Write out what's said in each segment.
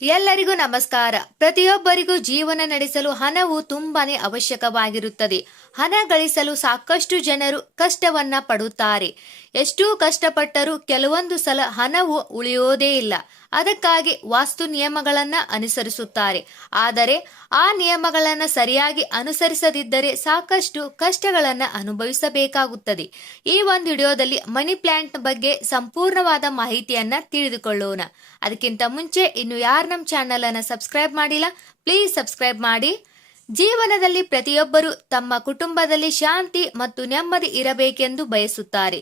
ಎಲ್ಲರಿಗೂ ನಮಸ್ಕಾರ. ಪ್ರತಿಯೊಬ್ಬರಿಗೂ ಜೀವನ ನಡೆಸಲು ಹಣವು ತುಂಬಾನೇ ಅವಶ್ಯಕವಾಗಿರುತ್ತದೆ. ಹಣ ಗಳಿಸಲು ಸಾಕಷ್ಟು ಜನರು ಕಷ್ಟವನ್ನ ಪಡುತ್ತಾರೆ. ಎಷ್ಟೂ ಕಷ್ಟಪಟ್ಟರೂ ಕೆಲವೊಂದು ಸಲ ಹಣವು ಉಳಿಯೋದೇ ಇಲ್ಲ. ಅದಕ್ಕಾಗಿ ವಾಸ್ತು ನಿಯಮಗಳನ್ನ ಅನುಸರಿಸುತ್ತಾರೆ. ಆದರೆ ಆ ನಿಯಮಗಳನ್ನ ಸರಿಯಾಗಿ ಅನುಸರಿಸದಿದ್ದರೆ ಸಾಕಷ್ಟು ಕಷ್ಟಗಳನ್ನ ಅನುಭವಿಸಬೇಕಾಗುತ್ತದೆ. ಈ ಒಂದು ವಿಡಿಯೋದಲ್ಲಿ ಮನಿ ಪ್ಲಾಂಟ್ ಬಗ್ಗೆ ಸಂಪೂರ್ಣವಾದ ಮಾಹಿತಿಯನ್ನ ತಿಳಿದುಕೊಳ್ಳೋಣ. ಅದಕ್ಕಿಂತ ಮುಂಚೆ ಇನ್ನು ಯಾರು ನಮ್ಮ ಚಾನಲ್ ಅನ್ನ ಸಬ್ಸ್ಕ್ರೈಬ್ ಮಾಡಿಲ್ಲ, ಪ್ಲೀಸ್ ಸಬ್ಸ್ಕ್ರೈಬ್ ಮಾಡಿ. ಜೀವನದಲ್ಲಿ ಪ್ರತಿಯೊಬ್ಬರು ತಮ್ಮ ಕುಟುಂಬದಲ್ಲಿ ಶಾಂತಿ ಮತ್ತು ನೆಮ್ಮದಿ ಇರಬೇಕೆಂದು ಬಯಸುತ್ತಾರೆ.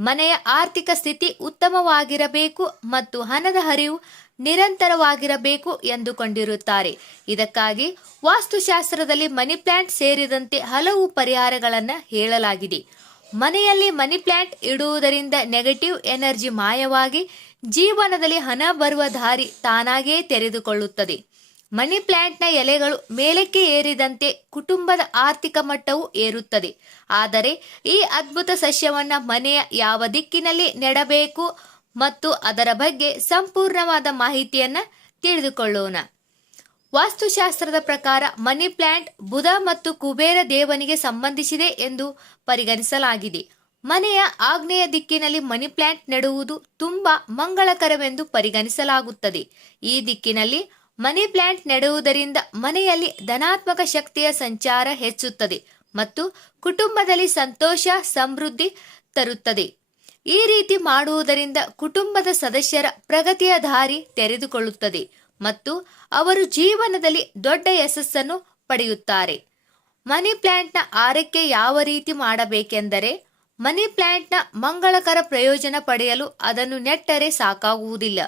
ಮನೆಯ ಆರ್ಥಿಕ ಸ್ಥಿತಿ ಉತ್ತಮವಾಗಿರಬೇಕು ಮತ್ತು ಹಣದ ಹರಿವು ನಿರಂತರವಾಗಿರಬೇಕು ಎಂದುಕೊಂಡಿರುತ್ತಾರೆ. ಇದಕ್ಕಾಗಿ ವಾಸ್ತುಶಾಸ್ತ್ರದಲ್ಲಿ ಮನಿ ಪ್ಲಾಂಟ್ ಸೇರಿದಂತೆ ಹಲವು ಪರಿಹಾರಗಳನ್ನು ಹೇಳಲಾಗಿದೆ. ಮನೆಯಲ್ಲಿ ಮನಿ ಪ್ಲಾಂಟ್ ಇಡುವುದರಿಂದ ನೆಗೆಟಿವ್ ಎನರ್ಜಿ ಮಾಯವಾಗಿ ಜೀವನದಲ್ಲಿ ಹಣ ಬರುವ ದಾರಿ ತಾನಾಗೇ ತೆರೆದುಕೊಳ್ಳುತ್ತದೆ. ಮನಿ ಪ್ಲಾಂಟ್ನ ಎಲೆಗಳು ಮೇಲಕ್ಕೆ ಏರಿದಂತೆ ಕುಟುಂಬದ ಆರ್ಥಿಕ ಮಟ್ಟವು ಏರುತ್ತದೆ. ಆದರೆ ಈ ಅದ್ಭುತ ಸಸ್ಯವನ್ನ ಮನೆಯ ಯಾವ ದಿಕ್ಕಿನಲ್ಲಿ ನೆಡಬೇಕು ಮತ್ತು ಅದರ ಬಗ್ಗೆ ಸಂಪೂರ್ಣವಾದ ಮಾಹಿತಿಯನ್ನ ತಿಳಿದುಕೊಳ್ಳೋಣ. ವಾಸ್ತುಶಾಸ್ತ್ರದ ಪ್ರಕಾರ ಮನಿ ಪ್ಲಾಂಟ್ ಬುಧ ಮತ್ತು ಕುಬೇರ ದೇವನಿಗೆ ಸಂಬಂಧಿಸಿದೆ ಎಂದು ಪರಿಗಣಿಸಲಾಗಿದೆ. ಮನೆಯ ಆಗ್ನೇಯ ದಿಕ್ಕಿನಲ್ಲಿ ಮನಿ ಪ್ಲಾಂಟ್ ನೆಡುವುದು ತುಂಬಾ ಮಂಗಳಕರವೆಂದು ಪರಿಗಣಿಸಲಾಗುತ್ತದೆ. ಈ ದಿಕ್ಕಿನಲ್ಲಿ ಮನಿ ಪ್ಲಾಂಟ್ ನೆಡುವುದರಿಂದ ಮನೆಯಲ್ಲಿ ಧನಾತ್ಮಕ ಶಕ್ತಿಯ ಸಂಚಾರ ಹೆಚ್ಚುತ್ತದೆ ಮತ್ತು ಕುಟುಂಬದಲ್ಲಿ ಸಂತೋಷ, ಸಮೃದ್ಧಿ ತರುತ್ತದೆ. ಈ ರೀತಿ ಮಾಡುವುದರಿಂದ ಕುಟುಂಬದ ಸದಸ್ಯರ ಪ್ರಗತಿಯ ದಾರಿ ತೆರೆದುಕೊಳ್ಳುತ್ತದೆ ಮತ್ತು ಅವರು ಜೀವನದಲ್ಲಿ ದೊಡ್ಡ ಯಶಸ್ಸನ್ನು ಪಡೆಯುತ್ತಾರೆ. ಮನಿ ಪ್ಲಾಂಟ್ನ ಆರೈಕೆ ಯಾವ ರೀತಿ ಮಾಡಬೇಕೆಂದರೆ, ಮನಿ ಪ್ಲಾಂಟ್ನ ಮಂಗಳಕರ ಪ್ರಯೋಜನ ಪಡೆಯಲು ಅದನ್ನು ನೆಟ್ಟರೆ ಸಾಕಾಗುವುದಿಲ್ಲ.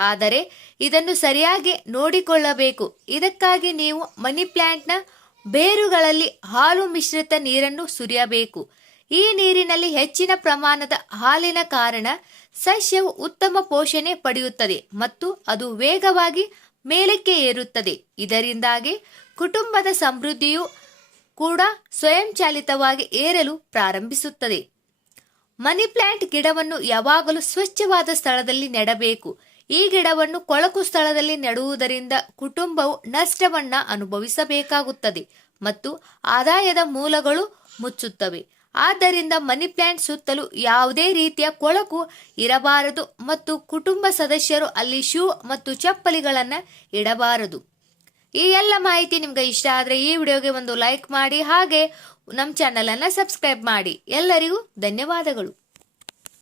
ಆದರೆ ಇದನ್ನು ಸರಿಯಾಗಿ ನೋಡಿಕೊಳ್ಳಬೇಕು. ಇದಕ್ಕಾಗಿ ನೀವು ಮನಿ ಪ್ಲಾಂಟ್ನ ಬೇರುಗಳಲ್ಲಿ ಹಾಲು ಮಿಶ್ರಿತ ನೀರನ್ನು ಸುರಿಯಬೇಕು. ಈ ನೀರಿನಲ್ಲಿ ಹೆಚ್ಚಿನ ಪ್ರಮಾಣದ ಹಾಲಿನ ಕಾರಣ ಸಸ್ಯವು ಉತ್ತಮ ಪೋಷಣೆ ಪಡೆಯುತ್ತದೆ ಮತ್ತು ಅದು ವೇಗವಾಗಿ ಮೇಲಕ್ಕೆ ಏರುತ್ತದೆ. ಇದರಿಂದಾಗಿ ಕುಟುಂಬದ ಸಮೃದ್ಧಿಯು ಕೂಡ ಸ್ವಯಂಚಾಲಿತವಾಗಿ ಏರಲು ಪ್ರಾರಂಭಿಸುತ್ತದೆ. ಮನಿ ಪ್ಲಾಂಟ್ ಗಿಡವನ್ನು ಯಾವಾಗಲೂ ಸ್ವಚ್ಛವಾದ ಸ್ಥಳದಲ್ಲಿ ನೆಡಬೇಕು. ಈ ಗಿಡವನ್ನು ಕೊಳಕು ಸ್ಥಳದಲ್ಲಿ ನೆಡುವುದರಿಂದ ಕುಟುಂಬವು ನಷ್ಟವನ್ನ ಅನುಭವಿಸಬೇಕಾಗುತ್ತದೆ ಮತ್ತು ಆದಾಯದ ಮೂಲಗಳು ಮುಚ್ಚುತ್ತವೆ. ಆದ್ದರಿಂದ ಮನಿ ಪ್ಲಾಂಟ್ ಸುತ್ತಲೂ ಯಾವುದೇ ರೀತಿಯ ಕೊಳಕು ಇರಬಾರದು ಮತ್ತು ಕುಟುಂಬ ಸದಸ್ಯರು ಅಲ್ಲಿ ಶೂ ಮತ್ತು ಚಪ್ಪಲಿಗಳನ್ನು ಇಡಬಾರದು. ಈ ಎಲ್ಲ ಮಾಹಿತಿ ನಿಮ್ಗೆ ಇಷ್ಟ ಆದರೆ ಈ ವಿಡಿಯೋಗೆ ಒಂದು ಲೈಕ್ ಮಾಡಿ ಹಾಗೆ ನಮ್ಮ ಚಾನಲನ್ನು ಸಬ್ಸ್ಕ್ರೈಬ್ ಮಾಡಿ. ಎಲ್ಲರಿಗೂ ಧನ್ಯವಾದಗಳು.